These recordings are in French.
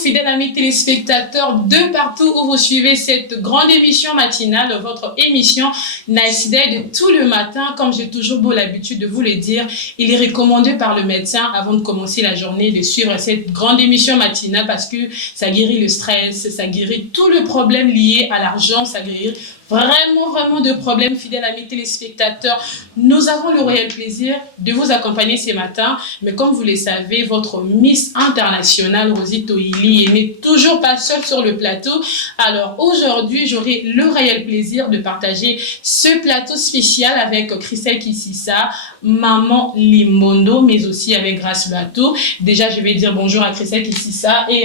fidèles amis téléspectateurs de partout où vous suivez cette grande émission matinale, votre émission Nice Day de tout le matin. Comme j'ai toujours beau l'habitude de vous le dire, il est recommandé par le médecin avant de commencer la journée de suivre cette grande émission matinale parce que ça guérit le stress, ça guérit tout le problème lié à l'argent, ça guérit vraiment de problèmes. Fidèles amis téléspectateurs, nous avons le royal plaisir de vous accompagner ce matin, mais comme vous le savez, votre Miss Internationale Rosie Toili n'est toujours pas seule sur le plateau. Alors aujourd'hui, j'aurai le royal plaisir de partager ce plateau spécial avec Christelle Kississa, Maman Limondo, mais aussi avec Grace Loato. Déjà, je vais dire bonjour à Christelle Kississa et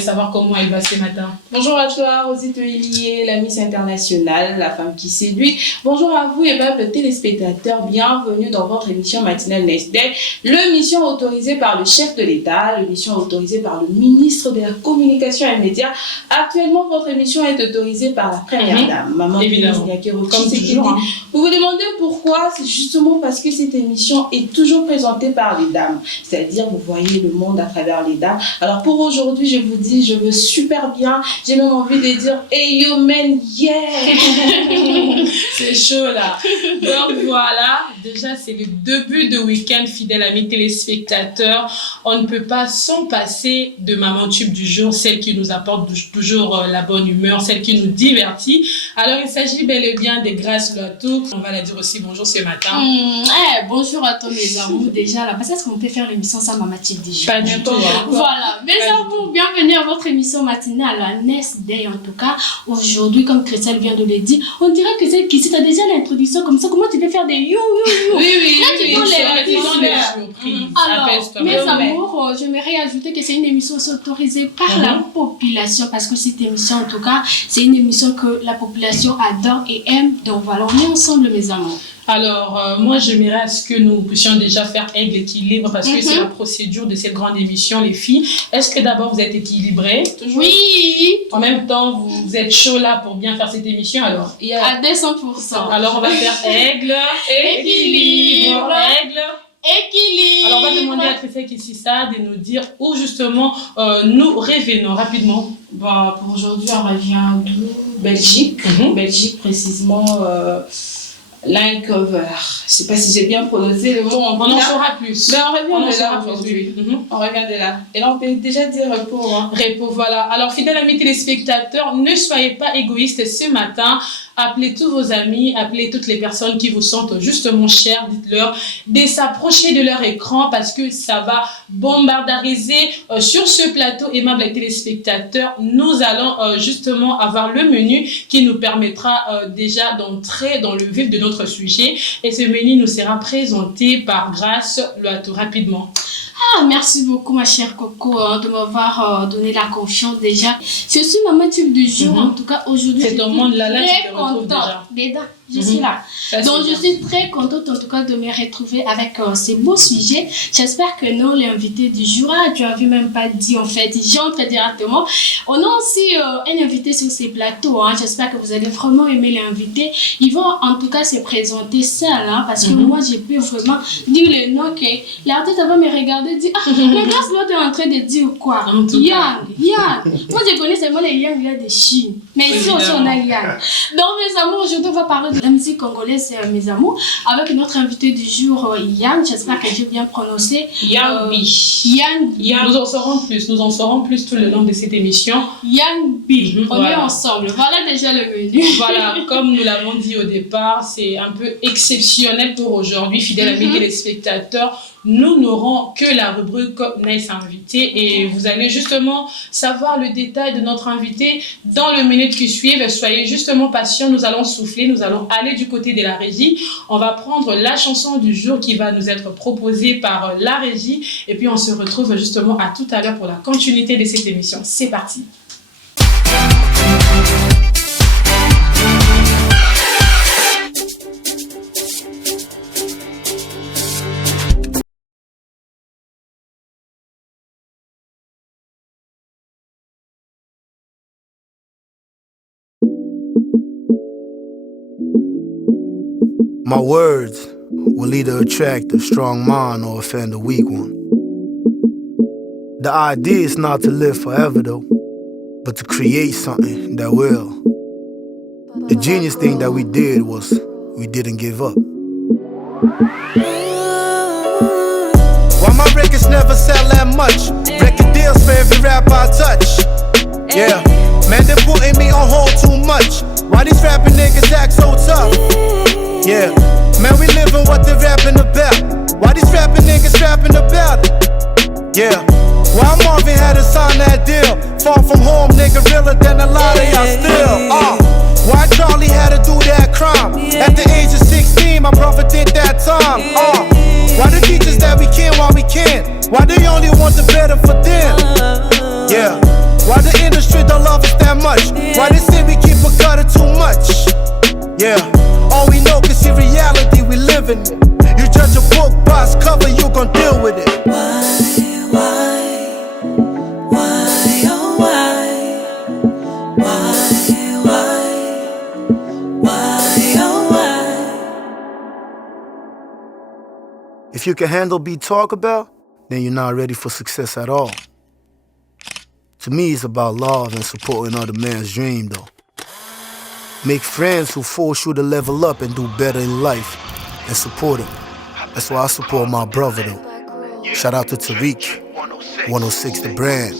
savoir comment elle va ce matin. Bonjour à toi, Rosie Toili, la Miss Internationale, la femme qui séduit. Bonjour à vous, aimable téléspectateurs. Bienvenue dans votre émission matinale Nice Day, l'émission autorisée par le chef de l'État, l'émission autorisée par le ministre de la Communication et Médias. Actuellement, votre émission est autorisée par la première dame, Maman évidemment. Comme toujours. Vous vous demandez pourquoi? C'est justement parce que cette émission est toujours présentée par les dames. C'est-à-dire, vous voyez le monde à travers les dames. Alors pour aujourd'hui, je vous dis, je veux super bien. J'ai même envie de dire, hey yo man, yeah! C'est chaud là. Donc voilà, déjà c'est le début de week-end, fidèles amis téléspectateurs. On ne peut pas s'en passer de Maman Tube du jour, celle qui nous apporte toujours la bonne humeur, celle qui nous divertit. Alors il s'agit bel et bien de Grace Loato. On va la dire aussi bonjour ce matin. Bonjour à tous mes amours déjà là. Est-ce qu'on peut faire l'émission sans Maman Tube du jour? Pas du tout. Voilà, mes amours, bienvenue à votre émission matinale, la Nice Day en tout cas. Aujourd'hui, comme Christelle vient de le dire, on dirait que c'est qui si tu as déjà l'introduction comme ça, comment tu peux faire des you. Oui, Alors, mes amours, j'aimerais ajouter que c'est une émission autorisée par la population parce que cette émission en tout cas, c'est une émission que la population adore et aime. Donc voilà, on est ensemble mes amours. Alors, moi, j'aimerais à ce que nous puissions déjà faire aigle équilibre parce que c'est la procédure de cette grande émission, les filles. Est-ce que d'abord vous êtes équilibrées? Oui. En même temps, vous êtes chaud là pour bien faire cette émission, alors? À 200%. Alors, on va faire aigle, équilibre, aigle. Équilibre. Alors, on va demander à Christelle Kississa de nous dire où justement nous revenons rapidement. Bon, pour aujourd'hui, on revient d'où? Belgique. Belgique, précisément. Lankover. Je ne sais pas si j'ai bien prononcé le mot en On en saura plus. Mais on revient de là aujourd'hui. On revient de là. Et là, on peut déjà dire repos. Repos, voilà. Alors, fidèles amis téléspectateurs, ne soyez pas égoïstes ce matin. Appelez tous vos amis, appelez toutes les personnes qui vous sentent justement chères. Dites-leur de s'approcher de leur écran parce que ça va bombardariser sur ce plateau, aimables téléspectateurs. Nous allons justement avoir le menu qui nous permettra déjà d'entrer dans le vif de notre sujet. Et ce menu nous sera présenté par Grace Loato rapidement. Merci beaucoup ma chère Coco de m'avoir donné la confiance déjà. Je suis Maman Tube du jour, en tout cas aujourd'hui. C'est ton monde là, tu te retrouves déjà. Je suis là. Donc je suis très contente en tout cas de me retrouver avec ces beaux sujets. J'espère que nous, les invités du jour, tu n'avais même pas dit en fait, j'entre directement. On a aussi un invité sur ces plateaux. J'espère que vous allez vraiment aimer l'invité. Ils vont en tout cas se présenter seuls parce que moi j'ai pu vraiment dire le nom que l'artiste va me regarder et dire mais Grace Loato est en train de dire quoi? Yang. Moi je connais seulement les Yang de Chine. Mais ici aussi on a Yang. Donc mes amours, aujourd'hui on va parler de la musique congolaise, mes amours, avec notre invité du jour, Yann. J'espère que j'ai bien prononcé. Yann. Nous en saurons plus tout le long de cette émission. Yann B. On est ensemble. Voilà déjà le menu. Voilà, comme nous l'avons dit au départ, c'est un peu exceptionnel pour aujourd'hui, fidèles amis téléspectateurs. Nous n'aurons que la rubrique Nice Invité et vous allez justement savoir le détail de notre invité dans le minute qui suivent. Soyez justement patients, nous allons souffler, nous allons aller du côté de la régie. On va prendre la chanson du jour qui va nous être proposée par la régie et puis on se retrouve justement à tout à l'heure pour la continuité de cette émission. C'est parti. My words will either attract a strong man or offend a weak one. The idea is not to live forever though, but to create something that will. The genius thing that we did was we didn't give up. Why my records never sell that much? Record deals for every rap I touch. Yeah, man, they putting me on hold too much. Why these rapping niggas act so tough? Yeah, man, we living what they rapping about. Why these rapping niggas rapping about it? Yeah, why Marvin had to sign that deal? Far from home, nigga, realer than a lot of y'all still. Why Charlie had to do that crime? At the age of 16, my brother did that time. Why the teachers that we can while we can? Why they only want the better for them? Yeah, why the industry don't love us that much? Why they say we keep a gutter too much? Yeah, all we know cause in reality we live in it. You judge a book by its cover, you gon' deal with it. If you can handle beat talk about, then you're not ready for success at all. To me, it's about love and supporting other man's dream, though. Make friends who force you to level up and do better in life, and support them. That's why I support my brother, though. Shout out to Tariq, 106 The Brand.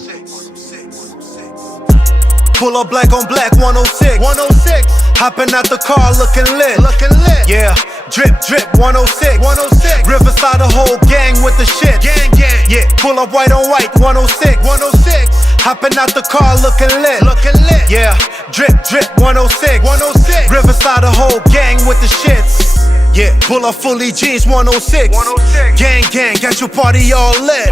Pull up black on black, 106. Hopping out the car, looking lit. Yeah, drip, 106. Riverside, the whole gang with the shit. Yeah, pull up white on white, 106. Hopping out the car, looking lit. Yeah, drip, 106. Riverside, the whole gang with the shits. Yeah, pull up fully jeans, 106. Gang, got your party all lit.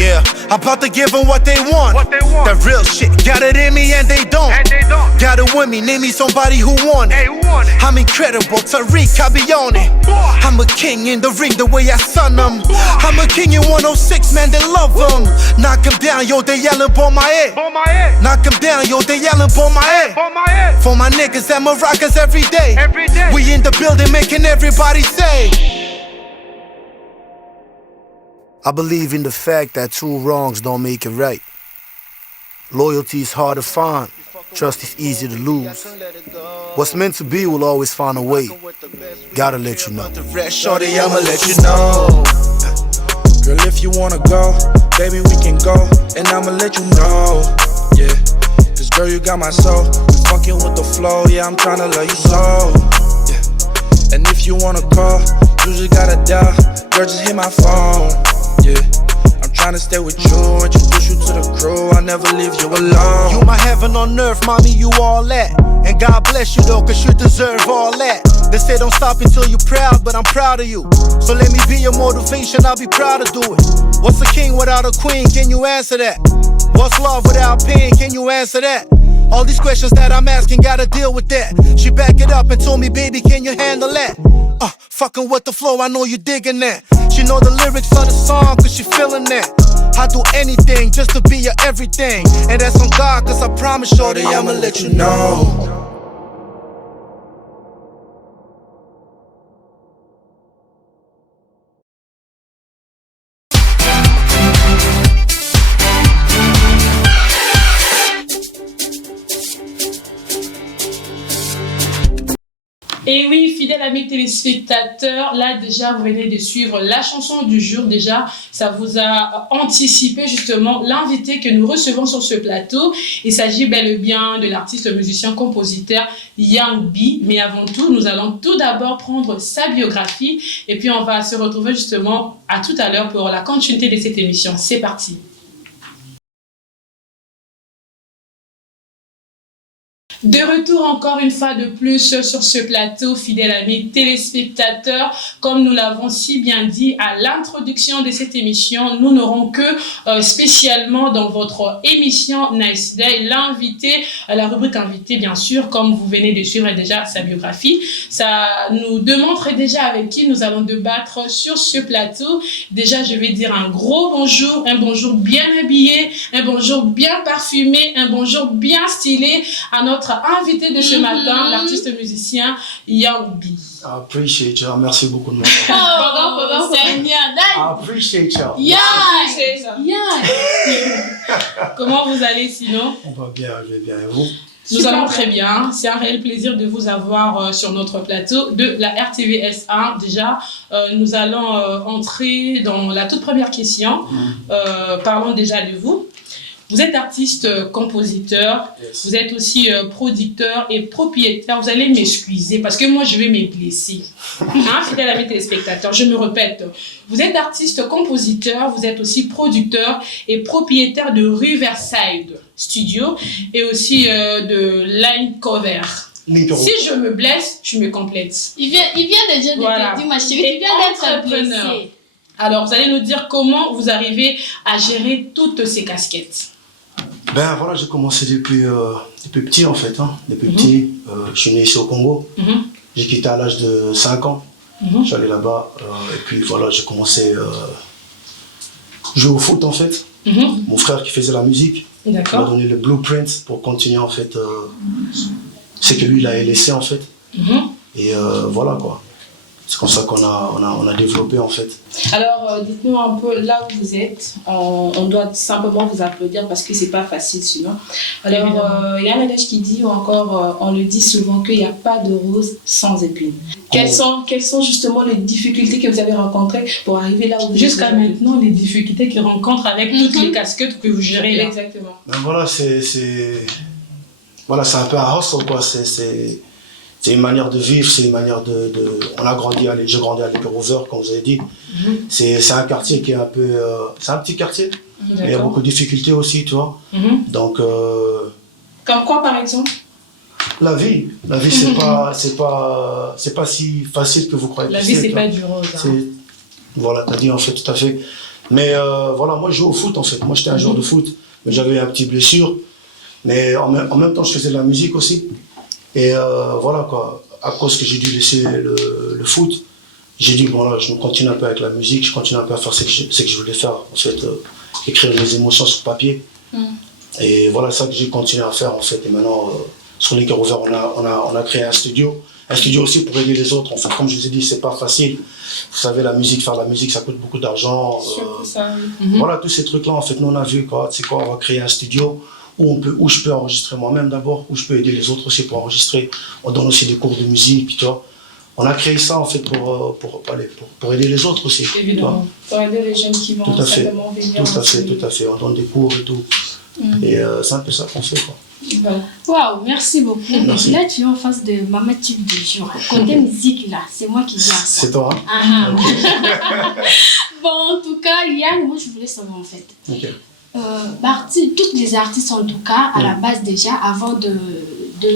Yeah, about to give them what they want. That real shit, got it in me and they don't. Got it with me, name me somebody who want it. I'm incredible, Tariq, I be on it. I'm a king in the ring, the way I son them. I'm a king in 106, man, they love them. Knock him down, yo, they yelling, boy, my head. Knock him down, yo, they yelling, boy, my head. For my niggas and maracas every day. We in the building making everybody say. I believe in the fact that two wrongs don't make it right. Loyalty is hard to find, trust is easy to lose. What's meant to be will always find a way. Gotta let you know. Shorty, I'ma let you know. Girl, if you wanna go, baby, we can go. And I'ma let you know. Yeah, cause girl, you got my soul. You fucking with the flow, yeah, I'm tryna love you so. Yeah, and if you wanna call, you just gotta dial. Girl, just hit my phone. Yeah, I'm tryna stay with you, introduce you to the crew. I'll never leave you alone. You my heaven on earth, mommy, you all that. And God bless you though, cause you deserve all that. They say don't stop until you're proud, but I'm proud of you. So let me be your motivation, I'll be proud to do it. What's a king without a queen, can you answer that? What's love without pain, can you answer that? All these questions that I'm asking, gotta deal with that. She backed it up and told me, baby, can you handle that? Fucking with the flow, I know you digging that. She know the lyrics of the song, cause she feeling that. I do anything just to be your everything. And that's on God, cause I promise, shorty, I'ma let you know. Et oui, fidèles amis téléspectateurs, là déjà vous venez de suivre la chanson du jour. Déjà, ça vous a anticipé justement l'invité que nous recevons sur ce plateau. Il s'agit bel et bien de l'artiste, musicien, compositeur Young B. Mais avant tout, nous allons tout d'abord prendre sa biographie et puis on va se retrouver justement à tout à l'heure pour la continuité de cette émission. C'est parti. De retour encore une fois de plus sur ce plateau, fidèles amis téléspectateurs. Comme nous l'avons si bien dit à l'introduction de cette émission, nous n'aurons que spécialement dans votre émission Nice Day l'invité, la rubrique invité bien sûr, comme vous venez de suivre déjà sa biographie. Ça nous démontre déjà avec qui nous allons débattre sur ce plateau. Déjà, je vais dire un gros bonjour, un bonjour bien habillé, un bonjour bien parfumé, un bonjour bien stylé à notre invité de ce matin, l'artiste musicien Young B. I appreciate you. Merci beaucoup de moi. Oh, Seigneur, appreciate y'all. Yeah! C'est ça. Yeah! Comment vous allez sinon? On va bien, je vais bien. Et vous? Nous allons très bien. C'est un réel plaisir de vous avoir sur notre plateau de la RTVS1. Déjà, nous allons entrer dans la toute première question. Parlons déjà de vous. Vous êtes artiste, compositeur, Yes. vous êtes aussi producteur et propriétaire. Vous allez m'excuser parce que moi, je vais me blesser. Fidèles amis téléspectateurs, je me répète. Vous êtes artiste, compositeur, vous êtes aussi producteur et propriétaire de Riverside Studio et aussi de Line Cover. Si je me blesse, je me complète. Il vient déjà de Voilà. te dire, ma chérie, Et tu viens d'être entrepreneur. blessée. Alors, vous allez nous dire comment vous arrivez à gérer toutes ces casquettes. Ben voilà, j'ai commencé depuis petit en fait. Depuis petit, je suis né ici au Congo. J'ai quitté à l'âge de 5 ans. Je suis allé là-bas et puis voilà, j'ai commencé à jouer au foot en fait. Mon frère qui faisait la musique m'a D'accord. donné le blueprint pour continuer en fait. C'est que lui il a laissé en fait. Et voilà quoi. C'est comme ça qu'on a développé en fait. Alors, dites-nous un peu là où vous êtes. On doit simplement vous applaudir parce que c'est pas facile sinon. Alors, il y a un adage qui dit, ou encore on le dit souvent, qu'il n'y a pas de rose sans épines. Quelles sont justement les difficultés que vous avez rencontrées pour arriver là où vous êtes? Jusqu'à maintenant, les difficultés qu'ils rencontrent avec toutes les casquettes que vous gérez là. Exactement. Ben voilà, c'est un peu un hustle quoi. C'est une manière de vivre, c'est une manière j'ai grandi à l'Éperouveur, comme vous avez dit. C'est un quartier qui est un peu, c'est un petit quartier, mais il y a beaucoup de difficultés aussi, tu vois. Donc, Comme quoi, par exemple? la vie, c'est pas si facile que vous croyez. La que vie, c'est, c'est tu pas vois. du rose. Voilà, t'as dit en fait, tout à fait. Mais voilà, moi je jouais au foot en fait. Moi j'étais un joueur de foot, mais j'avais un petit blessure. Mais en même temps, je faisais de la musique aussi. Et voilà quoi, à cause que j'ai dû laisser le foot, j'ai dit bon là, je continue un peu avec la musique, je continue un peu à faire ce que je voulais faire, en fait, écrire mes émotions sur papier. Et voilà ça que j'ai continué à faire en fait. Et maintenant, sur les cœurs ouverts, on a créé un studio aussi pour aider les autres. En fait, comme je vous ai dit, c'est pas facile. Vous savez, faire la musique, ça coûte beaucoup d'argent. Surtout ça, oui. Voilà, tous ces trucs-là, en fait, nous on a vu quoi, c'est quoi, on va créer un studio où je peux enregistrer moi-même d'abord, où je peux aider les autres aussi pour enregistrer. On donne aussi des cours de musique, tu vois. On a créé ça en fait pour aider les autres aussi. Évidemment. Pour aider les jeunes qui vont Tout à fait. certainement venir. Tout à fait. On donne des cours et tout. Et c'est un peu ça qu'on fait quoi. Voilà. Waouh, merci beaucoup. Merci. Là, tu es en face de Maman Tube du jour. Côté musique, là, c'est moi qui gère ça. C'est toi, hein? Ah, ah. Bon, en tout cas, Yann, moi, je voulais savoir en fait. Ok. Tous les artistes, en tout cas, à la base déjà, avant de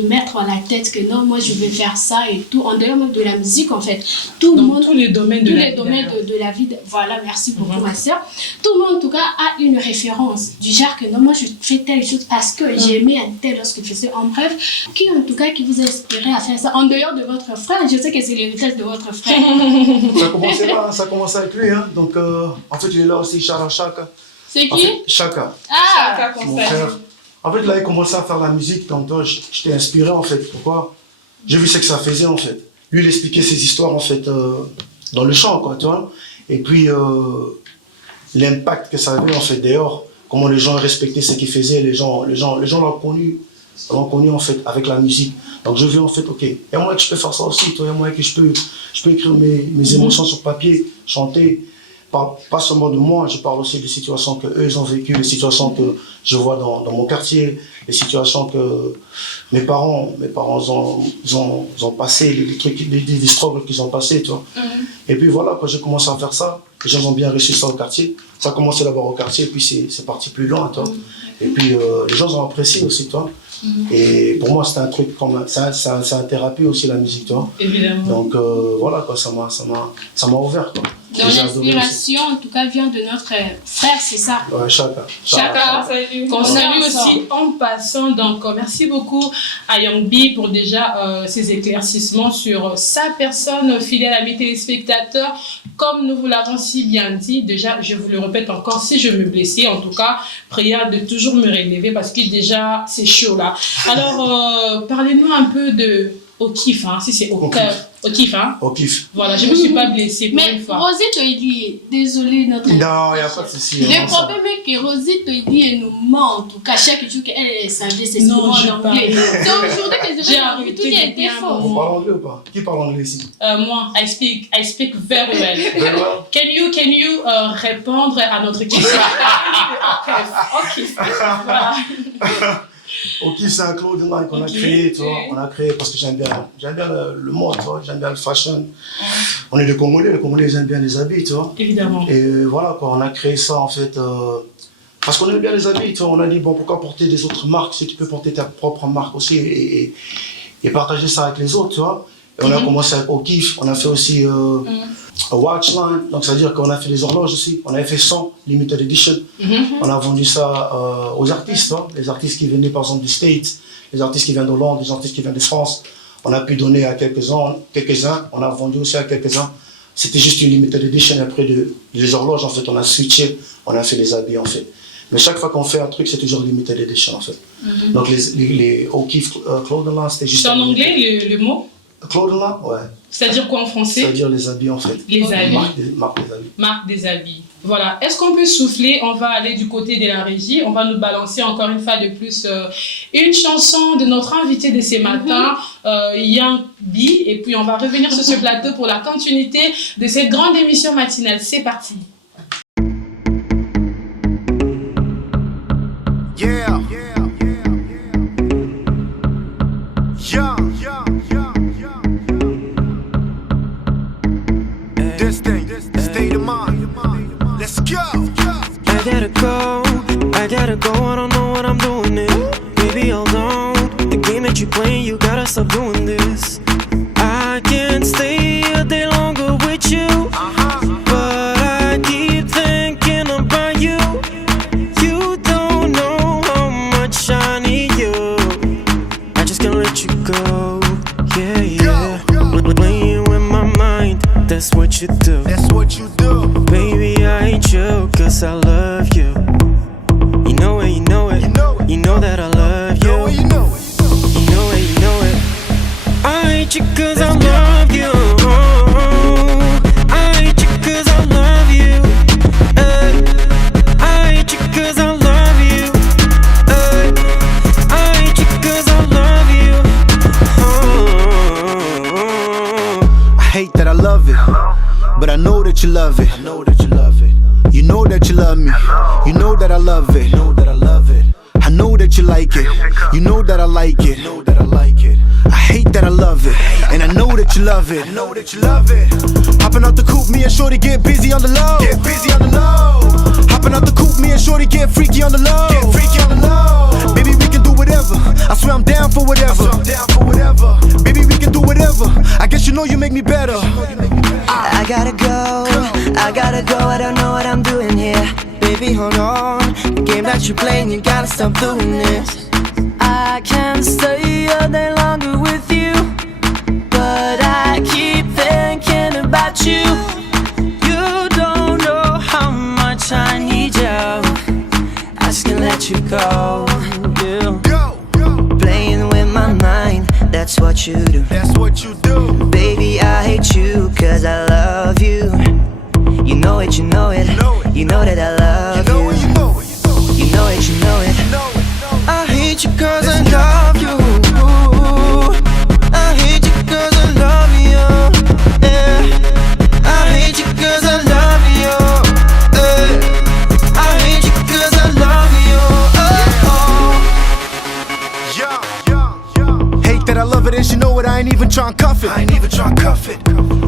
mettre à la tête que non, moi je vais faire ça et tout, en dehors même de la musique, en fait, tout le Dans monde, tous les domaines de tous la les vie, domaines d'ailleurs. de la vie, voilà, merci beaucoup ma soeur. Tout le monde, en tout cas, a une référence du genre que non, moi je fais telle chose parce que j'ai aimé un tel lorsque je faisais. En bref, qui en tout cas qui vous a inspiré à faire ça, en dehors de votre frère, je sais que c'est l'héritage de votre frère. Ça commençait là, hein, ça commençait avec lui. Hein. Donc en fait, il est là aussi, Chaka. C'est En qui? fait, Chaka. Ah! Chacun Mon conseille. frère. En fait, là, il commençait à faire la musique, donc toi, j'étais inspiré, en fait. Pourquoi? J'ai vu ce que ça faisait, en fait. Lui, il expliquait ses histoires, en fait, dans le chant, quoi, tu vois. Et puis, l'impact que ça avait, en fait, dehors, comment les gens respectaient ce qu'il faisait, les gens l'ont connu, en fait, avec la musique. Donc, je vis, en fait, ok, et moi, je peux faire ça aussi, toi, et moi, que je peux écrire mes émotions sur papier, chanter. Pas seulement de moi, je parle aussi des situations que eux ils ont vécues, les situations que je vois dans mon quartier, les situations que mes parents ont passé, les trucs, des struggles qu'ils ont passés, tu vois. Et puis voilà, quand j'ai commencé à faire ça, les gens ont bien reçu ça au quartier. Ça a commencé d'abord au quartier, et puis c'est parti plus loin, tu vois. Et puis les gens ont apprécié aussi, tu vois. Et pour moi, c'était un truc comme c'est un thérapie aussi, la musique, tu vois. Évidemment. Donc voilà, quoi, ça m'a ouvert, quoi. Donc l'inspiration, en tout cas, vient de notre frère, c'est ça? Ouais, Chaka. Chacun salue. Qu'on salue ensemble. aussi en passant. Donc, merci beaucoup à Young B pour déjà ces éclaircissements sur sa personne, fidèle amis téléspectateurs. Comme nous vous l'avons si bien dit, déjà, je vous le répète encore, si je me blessais, en tout cas, prière de toujours me relever parce que déjà, c'est chaud là. Alors, parlez-nous un peu de au kiff, hein, si c'est au cœur. Au kiff, hein? Au kiff. Voilà, je me suis pas blessée pour Mais une fois. Rosie Toidi, désolée, notre. Non, il n'y a pas de souci. Le problème est que Rosie Toidi, elle nous ment en tout cas. Chaque jour qu'elle savait, c'est Non, souvent je en anglais. parle. C'est aujourd'hui que je J'ai vais arrêté tout a été depuis un faux. On parle anglais ou pas? Qui parle anglais ici? Moi, I speak very well. Very well. Can you répondre à notre question? Ok. Voilà. Au kiff, c'est un clothing line qu'on a créé, tu vois. On a créé parce que j'aime bien le mode, tu vois. J'aime bien le fashion. On est des Congolais, les Congolais ils aiment bien les habits, tu vois. Évidemment. Et voilà quoi, on a créé ça en fait parce qu'on aime bien les habits, tu vois. On a dit bon, pourquoi porter des autres marques si tu peux porter ta propre marque aussi et partager ça avec les autres, tu vois. Et on a commencé avec Au Kiff, on a fait aussi a watch line, donc c'est-à-dire qu'on a fait des horloges aussi. On avait fait 100 limited edition. On a vendu ça aux artistes, tu vois. Les artistes qui venaient par exemple du States, les artistes qui viennent d'Hollande, les artistes qui viennent de France. On a pu donner à quelques-uns, on a vendu aussi à quelques-uns. C'était juste une limited edition. Après, les horloges, en fait, on a switché, on a fait les habits, en fait. Mais chaque fois qu'on fait un truc, c'est toujours limited edition, en fait. Donc, les Au Kiff clothing line, c'était juste... C'est en anglais le mot? Clothing line, ouais. C'est-à-dire quoi en français? C'est-à-dire les habits, en fait. Les habits. Marque des habits. Marque des habits. Voilà. Est-ce qu'on peut souffler? On va aller du côté de la régie. On va nous balancer encore une fois de plus une chanson de notre invité de ce matin, Young B. Et puis on va revenir sur ce plateau pour la continuité de cette grande émission matinale. C'est parti. Yeah. This thing, state of mind. Let's go. I gotta go, I don't know what I'm doing it. Baby, hold on. The game that you playing, you gotta stop doing this. I can't stay a day longer with you, but I keep thinking about you. You don't know how much I need you. I just can't let you go. Yeah. Playing with my mind, that's what you do. That's what you do. Baby, I hate you, cause I love you. You know it, you know it. You know it. You know that I love you. You know it. You know it, you know it. I hate you cause I love you. I hate you cause I love you. I hate you cause I love you. I hate you cause I love you. I hate that I love it, but I know that you love it. I know that you love it. You know that you love me. You know that I love it. Know that I love it. I know that you like it. You know that I like it. Know that I like it. I hate that I love it, and I know that you love it. I know that you love it. Hopping out the coupe, me and Shorty get busy on the low. Get busy on the low. Hopping out the coupe, me and Shorty get freaky on the low. Get freaky on the low. Baby, we can do whatever. I swear I'm down for whatever. I'm down for whatever. Baby, we can do whatever. I guess you know you make me better. I gotta go, I don't know what I'm doing here. Baby, hold on, the game that you're playing, you gotta stop doing this. I can't stay a day longer with you, but I keep thinking about you. You don't know how much I need you. I just can't let you go. Playing with my mind, that's what you do. That's what you do. Baby, I hate you cause I love you. You know it, you know it. You know that I love you. You know it. You know it, you know it. I hate you cause I love you. I hate you cause I love you. Yeah. I hate you cause I love you. I hate you cause I love you. Hate that I love it and she know it, I ain't even tryna cuff it. I ain't even tryna cuff it.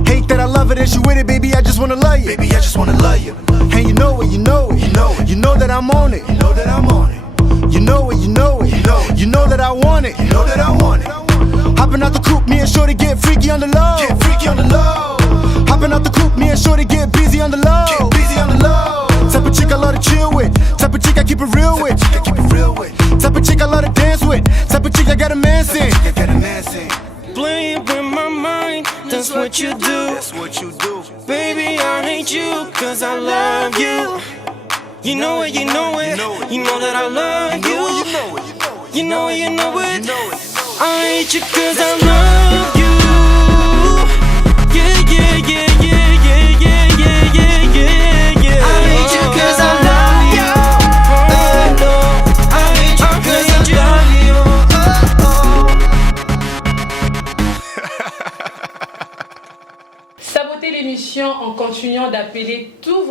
Hate that I love it and she with it, baby, I just wanna love you. Baby, I just wanna love you. And you know it, you know it. You know it. You know that I'm on it. You know that I'm on it. You know it, you know it. You know it. You know that I want it. You know that I want it. Hopping out the coupe, me and Shorty get freaky on the low. Get freaky on the low. Hopping out the coupe, me and Shorty get busy on the low. Get busy on the low. Type of chick I love to chill with. Type of chick I keep it real with. Type of chick I love to dance with. Type of chick I got a man sing. Playing with my mind, that's what you do. That's what you do. Baby, I hate you cause I love you. You know it, you know it. You know that I love you. You know it, you know it. I hate you cause I love you.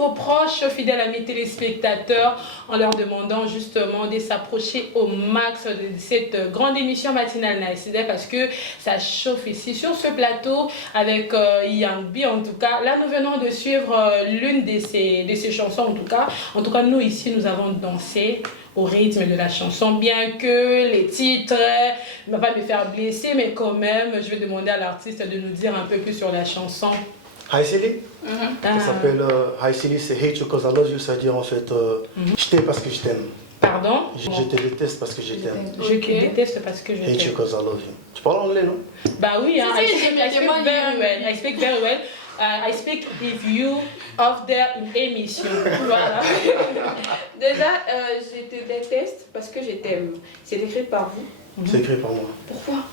vos proches, fidèles amis téléspectateurs, en leur demandant justement de s'approcher au max de cette grande émission matinale Nice Day parce que ça chauffe ici sur ce plateau avec Young B. En tout cas, là nous venons de suivre l'une de ces chansons. En tout cas, nous ici nous avons dansé au rythme de la chanson, bien que les titres ne vont pas me faire blesser, mais quand même, je vais demander à l'artiste de nous dire un peu plus sur la chanson. Hi Silly, ça s'appelle Hi Silly, c'est Hate You Cause I Love You, c'est-à-dire en fait, je t'aime parce que je t'aime. Pardon? Je te déteste parce que je t'aime. Je te déteste parce que je t'aime. Hate You Cause I Love You. Tu parles anglais, non? Bah oui, hein, Si, I speak very well. I speak very well. I speak if you of there in émission. Voilà. Déjà, je te déteste parce que je t'aime. C'est écrit par vous. C'est écrit par moi. Pourquoi?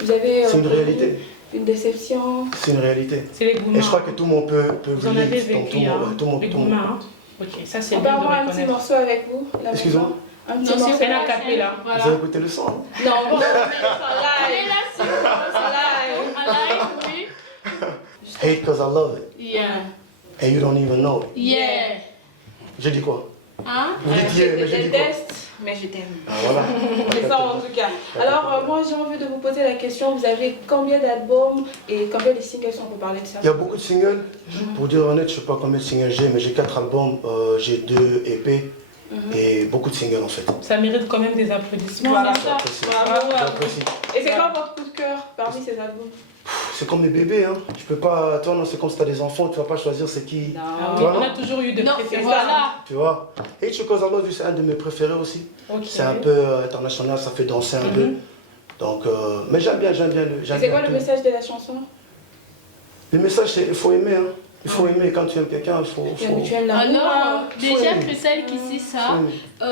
Vous avez C'est une réalité. Une déception. C'est une réalité. C'est les gourmands. Et je crois que tout le monde peut Vous en avez vécu, hein? tout le monde. Les gourmands, hein? Ok, ça c'est On peut bien de avoir un petit reconnaître. morceau avec vous? Excusez-moi. Un petit Non, morceau. c'est Elle a capé là. Vous avez écouté le son, hein? Non, bon, live. Oui. Hate Cause I Love It. Yeah. And you don't even know it. Yeah. J'ai dit quoi? Hein? Vous dites Je yeah, mais te j'ai dit quoi? déteste, mais je t'aime. Ah voilà. C'est ça en tout cas. Alors, moi j'ai envie de vous poser la question, vous avez combien d'albums et combien de singles on peut parler de ça? Il y a beaucoup de singles. Pour dire honnête, je ne sais pas combien de singles j'ai, mais j'ai 4 albums, j'ai 2 EP et beaucoup de singles en fait. Ça mérite quand même des applaudissements. Voilà. n'est-ce pas? J'apprécie. Bravo. J'apprécie. Et c'est quoi votre coup de cœur parmi ces albums? C'est comme les bébés, hein. Je peux pas. Toi, non, c'est comme si t'as des enfants, tu vas pas choisir c'est qui. Ah oui, Toi, on non? a toujours eu de Non, préférences. voilà. Tu vois. Hate You Cause I Love You, c'est un de mes préférés aussi. Ok. C'est un peu international, ça fait danser un peu. Donc, mais j'aime bien le. C'est quoi le message de la chanson? Le message, c'est il faut aimer, hein. Il faut aimer quand tu aimes quelqu'un, il faut. Tu aimes Ah l'amour? non, déjà aimer. que celle qui sait ça, Faut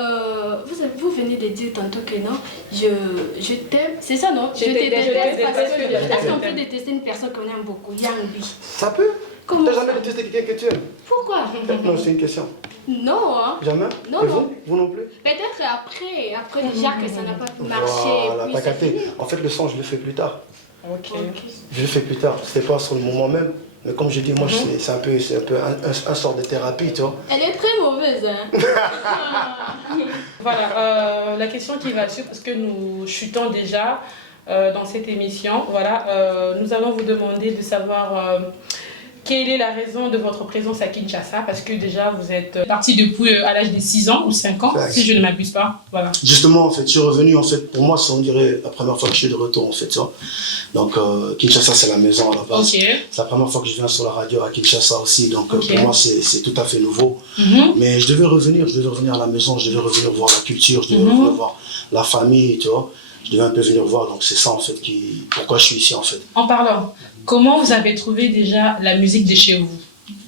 aimer. vous venez de dire tantôt que non, je t'aime, c'est ça non? Je te déteste parce parce que que je est-ce qu'on t'aime. peut détester une personne qu'on aime beaucoup? Yang lui. Ça peut. Comment T'as ça? jamais détesté quelqu'un que tu aimes? Pourquoi? Non, c'est une question. Non, hein? Jamais? Non, Et non. vous non plus? Peut-être après déjà que ça n'a pas pu marcher. Voilà, puis t'as c'est capté. fini. En fait, le son, je le fais plus tard. Ok. Je le fais plus tard. C'était pas sur le moment même. Mais comme je dis, moi, c'est un peu un sort de thérapie, tu vois. Elle est très mauvaise, hein? Voilà, la question qui va suivre, parce que nous chutons déjà dans cette émission, voilà, nous allons vous demander de savoir quelle est la raison de votre présence à Kinshasa, parce que déjà vous êtes parti depuis à l'âge de 6 ans ou 5 ans, si je ne m'abuse pas. Voilà. Justement, en fait, je suis revenu, en fait, pour moi, c'est, on dirait, la première fois que je suis de retour, en fait, tu vois. Donc, Kinshasa, c'est la maison à la base. Ok. C'est la première fois que je viens sur la radio à Kinshasa aussi, donc Ok. pour moi, c'est tout à fait nouveau. Mais je devais revenir à la maison, je devais revenir voir la culture, je devais revenir voir la famille, tu vois. Je devais un peu venir voir, donc c'est ça, en fait, pourquoi je suis ici, en fait. En parlant, comment vous avez trouvé déjà la musique de chez vous?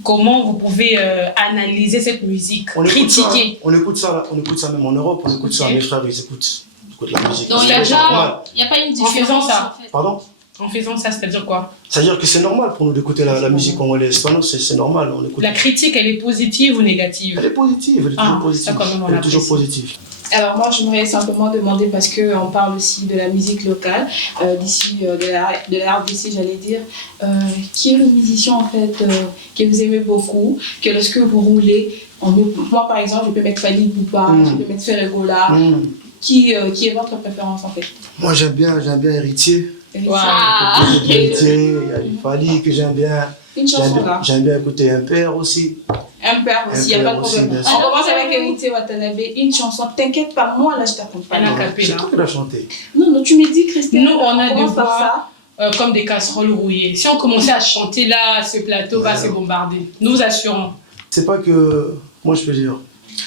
Comment vous pouvez analyser cette musique, critiquer? On écoute ça même en Europe, on écoute ça, mes frères, ils écoutent la musique. Donc il C'est normal. n'y a pas une En faisant différence ça. en fait. Pardon? En faisant ça, c'est-à-dire quoi? C'est-à-dire que c'est normal pour nous d'écouter la musique congolaise. Pas non, c'est normal. On écoute. La critique, elle est positive ou négative? Elle est positive, elle est Ah, toujours positive. ça, quand même, on Elle est toujours l'apprécie. positive. Alors moi j'aimerais simplement demander, parce qu'on parle aussi de la musique locale, d'ici, de la RDC j'allais dire, qui est le musicien en fait que vous aimez beaucoup, que lorsque vous roulez, moi par exemple je peux mettre Fali Poupa, je peux mettre Ferregola, qui est votre préférence en fait? Moi j'aime bien Héritier. Wow. Héritier, il y a du Fali que j'aime bien. Une chanson là. J'aime bien écouter un père aussi. Un père aussi, il n'y a pas de aussi, problème. bien sûr. On commence avec Héritier Watanabe, une chanson, t'inquiète pas, moi là je t'accompagne. Elle a capé C'est là. toi qui l'as chanté. Non, tu me dis Christine, Nous, on a des commence par voix ça. comme des casseroles rouillées. Si on commençait à chanter là, ce plateau va se bombarder. Nous vous assurons. C'est pas que. Moi je peux dire.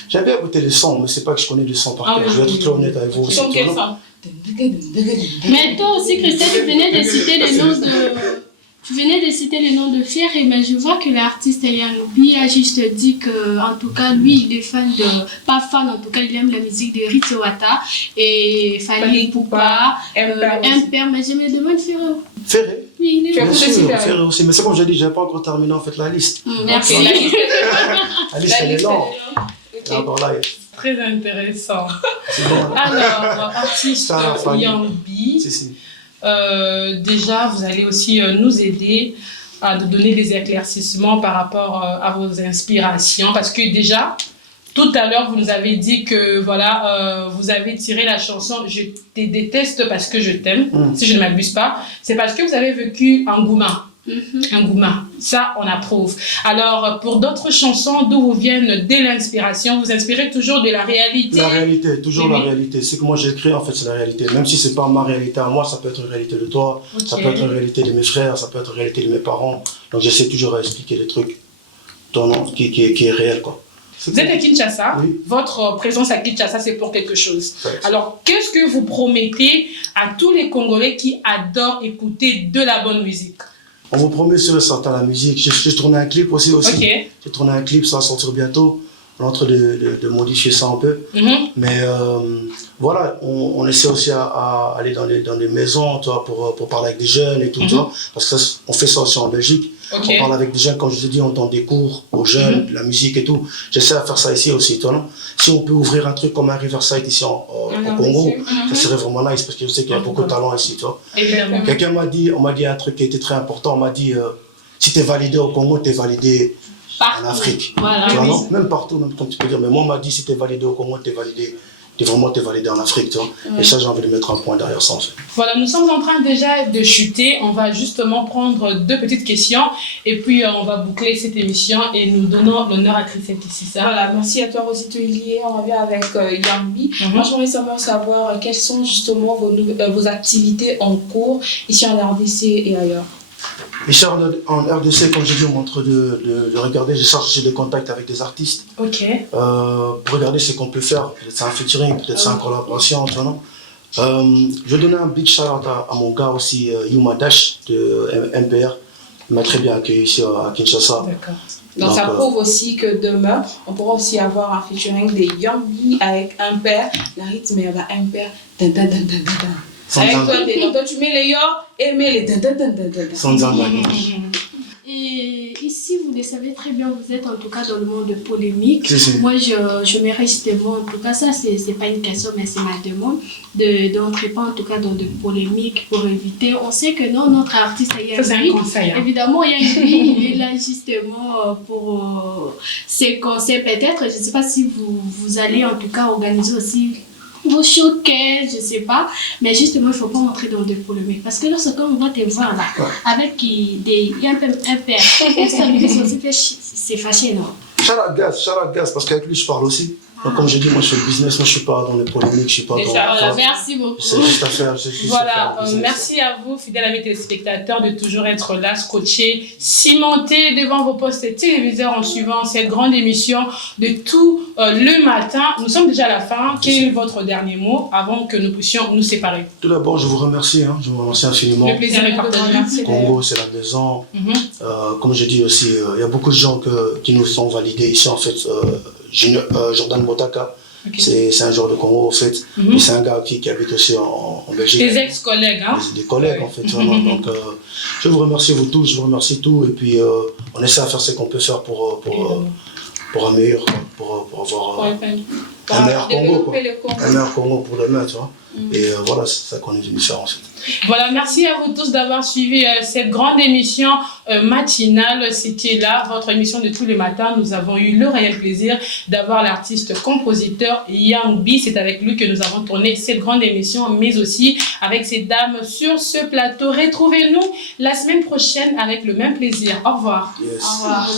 J'aime bien écouter les sons, mais c'est pas que je connais les sons par Ah cœur. oui, Je vais oui, être très oui. honnête avec vous aussi. Son tu quel vois, non? son? Mais toi aussi, Christelle, tu venais de citer les noms de... Tu venais de citer le nom de Fierre, mais je vois que l'artiste Elianobi a juste dit que, en tout cas, lui, il est fan de... Pas fan, en tout cas, il aime la musique de Ritewata et Fali Poupa, un père, mais je me demande Ferré. Ferré. Oui, il est Tu as Bien écouté sûr, Super. Ferré aussi. Mais c'est comme j'ai dit, j'ai pas encore terminé en fait la liste. Merci. Ok. La liste elle est longue. Ok. Et encore là, Très intéressant. c'est bon. Alors, artiste Ça, Fanny. Young B, Si. déjà vous allez aussi nous aider de donner des éclaircissements par rapport à vos inspirations. Parce que déjà, tout à l'heure, vous nous avez dit que voilà, vous avez tiré la chanson « Je te déteste parce que je t'aime », si je ne m'abuse pas. C'est parce que vous avez vécu un Gouma. Un Gouma. Ça, on approuve. Alors, pour d'autres chansons d'où vous viennent dès l'inspiration, vous inspirez toujours de la réalité. La réalité, toujours la réalité. C'est que moi j'écris, en fait, c'est la réalité. Même si c'est pas ma réalité à moi, ça peut être une réalité de toi, ça peut être une réalité de mes frères, ça peut être une réalité de mes parents. Donc, j'essaie toujours à expliquer des trucs qui est réel, quoi. Vous êtes à Kinshasa, oui. Votre présence à Kinshasa, c'est pour quelque chose. Alors, qu'est-ce que vous promettez à tous les Congolais qui adorent écouter de la bonne musique? On vous promet sur le certain la musique. J'ai tourné un clip aussi. Okay. J'ai tourné un clip, ça va sortir bientôt. On est en train de modifier ça un peu. Mais voilà, on essaie aussi à aller dans les maisons, toi, pour parler avec des jeunes et tout, toi, parce qu'on fait ça aussi en Belgique. On parle avec des jeunes, comme je te dis, on donne des cours aux jeunes, la musique et tout. J'essaie de faire ça ici aussi, toi, non? Si on peut ouvrir un truc comme un Riverside ici au Congo, ça serait vraiment nice, parce que je sais qu'il y a beaucoup de talent ici, toi. Quelqu'un on m'a dit un truc qui était très important, on m'a dit, si tu es validé au Congo, tu es validé en Afrique. Voilà, tu vois, non? Même partout, même comme tu peux dire, mais moi on m'a dit, si tu es validé au Congo, tu es validé. T'es validé en Afrique, tu vois. Et ça, j'ai envie de mettre un point derrière ça, en fait. Voilà, nous sommes en train déjà de chuter. On va justement prendre 2 petites questions et puis on va boucler cette émission et nous donnons l'honneur à Chrisette ici. Voilà, merci à toi, Rosito Illier. On revient avec Yambi. Moi, j'aimerais savoir quelles sont justement vos activités en cours ici en RDC et ailleurs. Ici en RDC, comme j'ai dit, on est en train de regarder, j'ai cherché des contacts avec des artistes. Pour regarder ce qu'on peut faire. Peut-être c'est un featuring, peut-être c'est une collaboration, tu vois, non? Je vais donner un big shout-out à mon gars aussi, Yuma Dash de MPR. Il m'a très bien accueilli ici à Kinshasa. Donc ça prouve aussi que demain, on pourra aussi avoir un featuring des Yambi avec MPR. La rythme, il y a MPR. Avec toi, tu mets les yo et mets les sans Et ici, vous le savez très bien, vous êtes en tout cas dans le monde de polémique. Si. Moi, je mets justement, en tout cas, ça, c'est pas une question, mais c'est ma demande, d'entrer pas en tout cas dans de polémiques pour éviter. On sait que non, notre artiste Yambi, c'est un conseil. Évidemment, Yambi, il est là justement pour ses conseils peut-être. Je ne sais pas si vous allez en tout cas organiser aussi vos showcases, je sais pas, mais justement il faut pas entrer dans des polémiques parce que lorsqu'on va te voir là avec il y a un père c'est fâché, non? Shout out Gaz, parce qu'avec lui je parle aussi. Donc, comme je dis, moi je fais le business, moi je suis pas dans les polémiques, je suis pas dans... Voilà, merci beaucoup. C'est juste à faire. Voilà, merci à vous, fidèles amis téléspectateurs, de toujours être là, scotchés, cimentés devant vos postes téléviseurs en suivant cette grande émission de tout le matin. Nous sommes déjà à la fin. Quel est votre dernier mot avant que nous puissions nous séparer? Tout d'abord, je vous remercie, je vous remercie infiniment. Le plaisir est partagé. Congo, c'est la maison. Comme je dis aussi, il y a beaucoup de gens qui nous sont validés ici, en fait. Jordan Botaka, c'est un joueur de Congo, en fait. Et c'est un gars qui habite aussi en Belgique. Des ex-collègues, Des collègues, en fait. Donc, je vous remercie vous tous, je vous remercie tout. Et puis, on essaie à faire ce qu'on peut faire pour un meilleur, pour avoir un meilleur Congo, quoi. Un meilleur Congo pour demain, tu vois. Et voilà, c'est ça qu'on est venu faire, en fait. Voilà, merci à vous tous d'avoir suivi cette grande émission matinale. C'était là, votre émission de tous les matins. Nous avons eu le réel plaisir d'avoir l'artiste-compositeur Yambi. C'est avec lui que nous avons tourné cette grande émission, mais aussi avec ces dames sur ce plateau. Retrouvez-nous la semaine prochaine avec le même plaisir. Au revoir. Yes. Au revoir.